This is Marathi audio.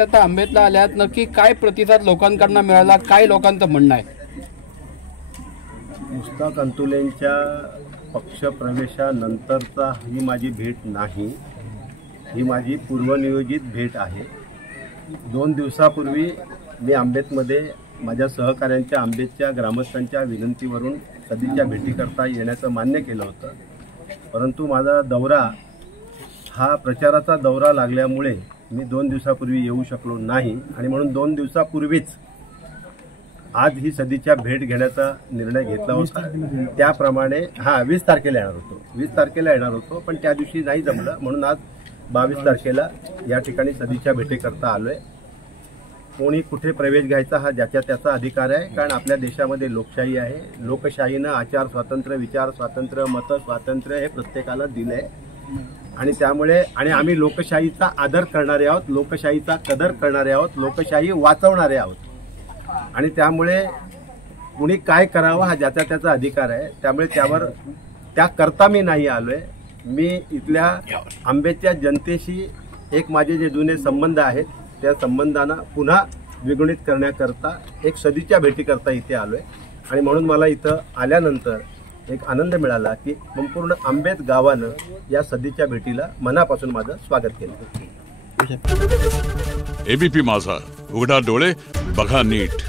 आता आंबेतला आल्यात, नक्की काय प्रतिसाद लोकांकडून मिळाला, काय लोकांचं म्हणणं आहे? मुस्ताक अंतुलेंच्या पक्षप्रवेशानंतरचा ही माझी भेट नाही, ही माझी पूर्वनियोजित भेट आहे। 2 दिवसापूर्वी मी आंबेतमध्ये माझ्या सहकाऱ्यांच्या आंबेतच्या ग्रामस्थांच्या विनंतीवरून सदीच्या भेटीकरता येण्याचं मान्य केलं होतं, परंतु माझा दौरा हा प्रचाराचा दौरा लागल्यामुळे मी 2 दिवसापूर्वी येऊ शकलो नाही आणि म्हणून 2 दिवसापूर्वीच आज ही सदीच्या भेट घेण्याचा निर्णय घेतला होता। त्याप्रमाणे 20 तारखेला येणार होतो पण त्या दिवशी नाही जमलं, म्हणून आज 22 तारखेला या ठिकाणी सदीच्या भेटीकरता आलोय। कोणी कुठे प्रवेश घ्यायचा हा ज्याच्या त्याचा अधिकार आहे, कारण आपल्या देशामध्ये लोकशाही आहे। लोकशाहीनं आचार स्वातंत्र्य, विचार स्वातंत्र्य, मत स्वातंत्र्य हे प्रत्येकाला दिलंय आणि त्यामुळे आम्ही लोकशाहीचा आदर करणारे आहोत, लोकशाहीचा कदर करणारे आहोत, लोकशाही वाचवणारे आहोत आणि त्यामुळे कुणी काय करावं हा ज्याचा त्याचा अधिकार आहे। त्यामुळे त्या करता मी नाही आलोय। मी इथल्या आंबेच्या जनतेशी एक माझे जे जुने संबंध आहेत त्या संबंधांना पुन्हा द्विगुणित करण्याकरता एक सदीच्या भेटीकरता इथे आलोय आणि म्हणून मला इथं आल्यानंतर एक आनंद मिळाला की संपूर्ण आंबेत गावानं या सदीच्या भेटीला मनापासून माझं स्वागत केलं। एबीपी माझा, उघडा डोळे बघा नीट।